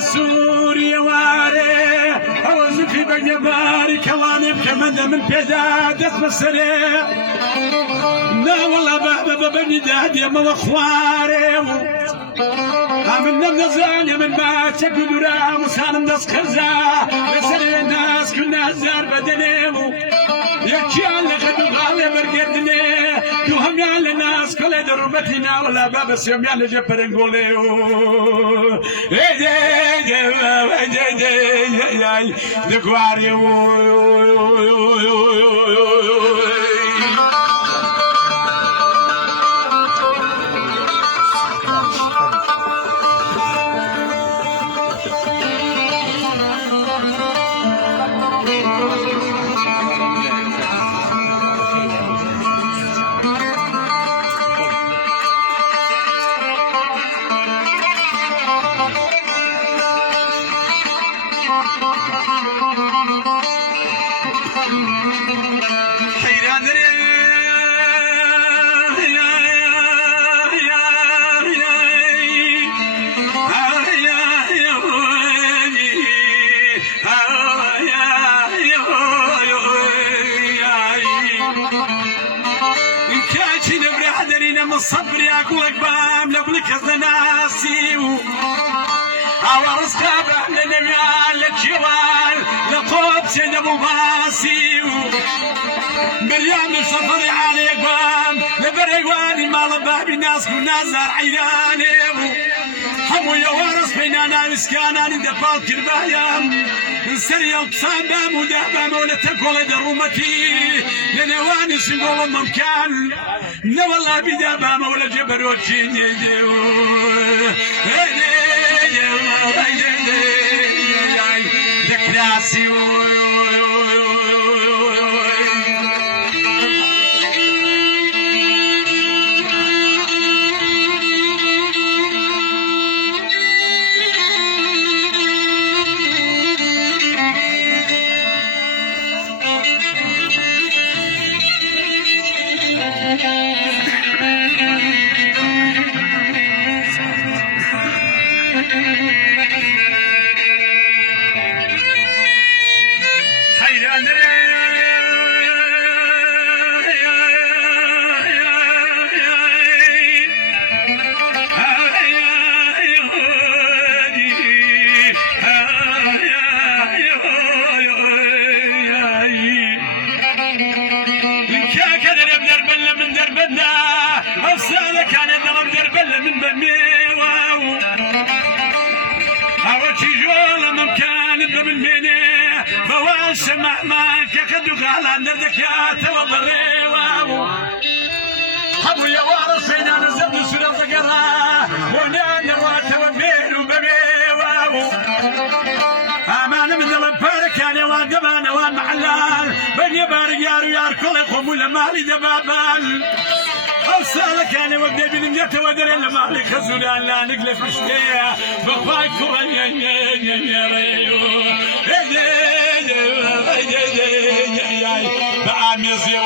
سوري واري أوز في بجباري كوانب كمن من بيدا دس بسري لا والله بابا بني دادي ما وخواري من نزال من ما تقول رام وسالم دس خزا بسري الناس كنا زار بدنيمو يكي على خدو غالي برقدني يوهم على الناس كل دربتنا ولا بابا سيوم على جبر نقوليو دقواريو صبري أقولك بام لبلك الزناسي أورس كابه لنميال للجوال لقوب سيد أبو باسي باليوم السفر عليك بام لبريواني مال بابي ناس كنا زارعياني حمو يوارس بيننا مسكانا ندفال كربايا سريا وقصان بام ودهبام ولتكول درومتي لنواني سنقول ممكان لا والله بدابا مولا جبروتشي ذكراسي سمع معك خدوك على نردك يا توضري واو حبو يا وارث فينا نزل سورة فقرا ونا نروات وبين وببي واو أمان من البارك أنا واقبان وان محلال بني بارك يارو يار كل يقوم ولا مالي دبابان أوصالك أنا وابدي بنجت ودري المالك خزولان لا نقلف مشتية بخفاك بعمزي